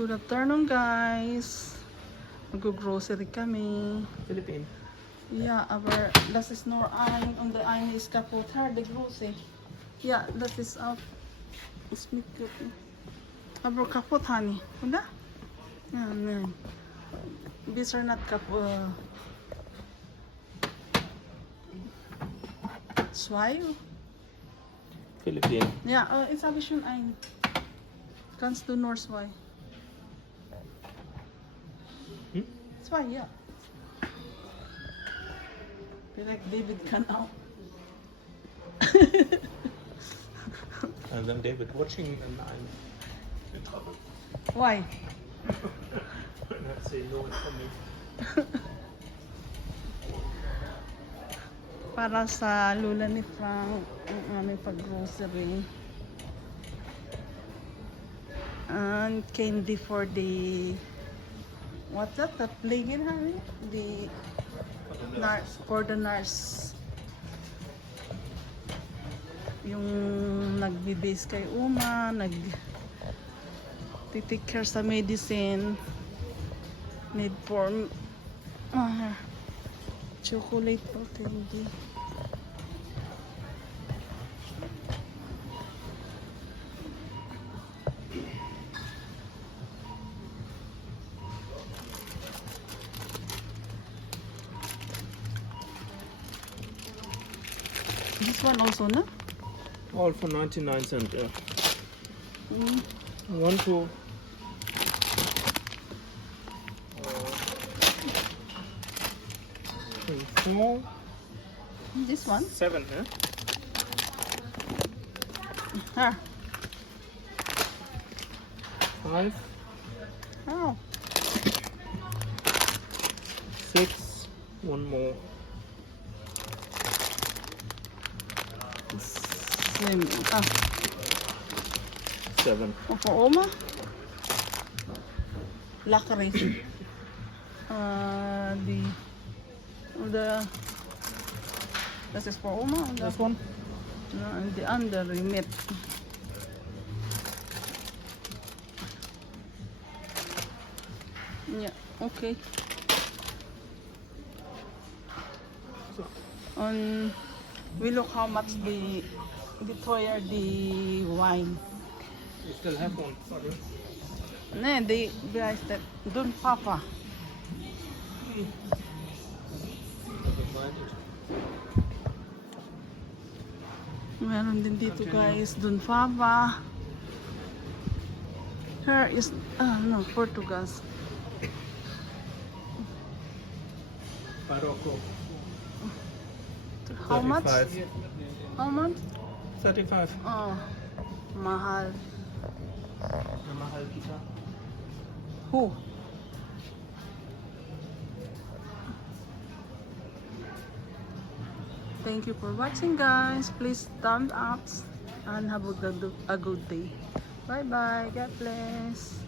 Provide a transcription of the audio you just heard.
Good afternoon, guys. Mag-grocery kami. Philippine. Ja, aber das ist nur ein und der eine ist kaputt. Här, det große. Ja, das ist auch. Ist nicht gut. Aber kaputt, honey. Oder? Ja, nein. These are not kaputt. Zwei? Philippine. Ja, jetzt habe ich schon einen. Kannst du nur zwei? Hm? Zwei, ja. Vielleicht David kann auch. And then David watching and I'm in trouble. Why? And I say no, it's for me. Para sa lula ni Frank ang aming pag-grocery. And candy for the what's that? The plague, honey? The nurse, for the nurse. Yung nagbibase kay Uma, take care sa medicine. Need for chocolate po, candy. This one also, no? All for 99 cents. Yeah. Mm. 1, 2. 3, 4. This one? 7, yeah? Here. 5, Oh. 6. One more. Slim. 7. For Oma? Licorice. This is for Oma? This one? No, and the under remit. Yeah, okay. On we look how much the Victoria the wine. You still have one. Sorry. Ne, the guys that don't papa. Meron din dito guys, dun papa. Here is no, Portugal's. Morocco. How much? 35. How much? 35. Oh, mahal. Mahal kita. Who? Thank you for watching, guys. Please thumbs up and have a good day. Bye bye. God bless.